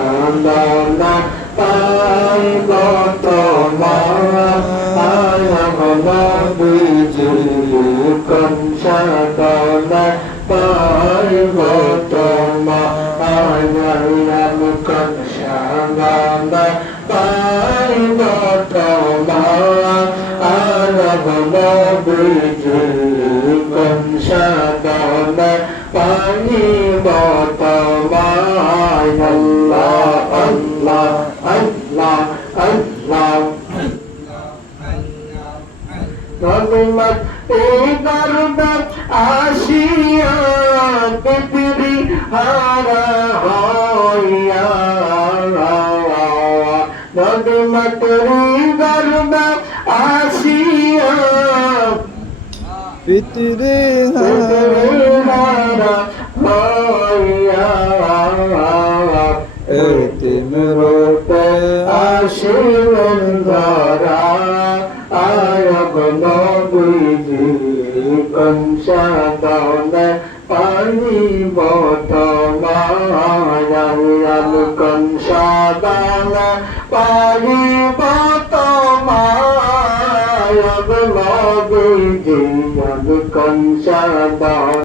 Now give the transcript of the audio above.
সাদনা পাইব তোমার নবীজি কোন সাদনা পাইব তোমার কোন সাদনা পাইব তোমার নবীজি কোন সাদনা পাইব আল্লাহ আল্লাহ রহমত এই দরবার আসিয়া পৃথিবী হারা হারা করা আরব নবীজি কংসা দান পানি বতমায়াল কংসা দান পানি বতমায়াল কংসা দান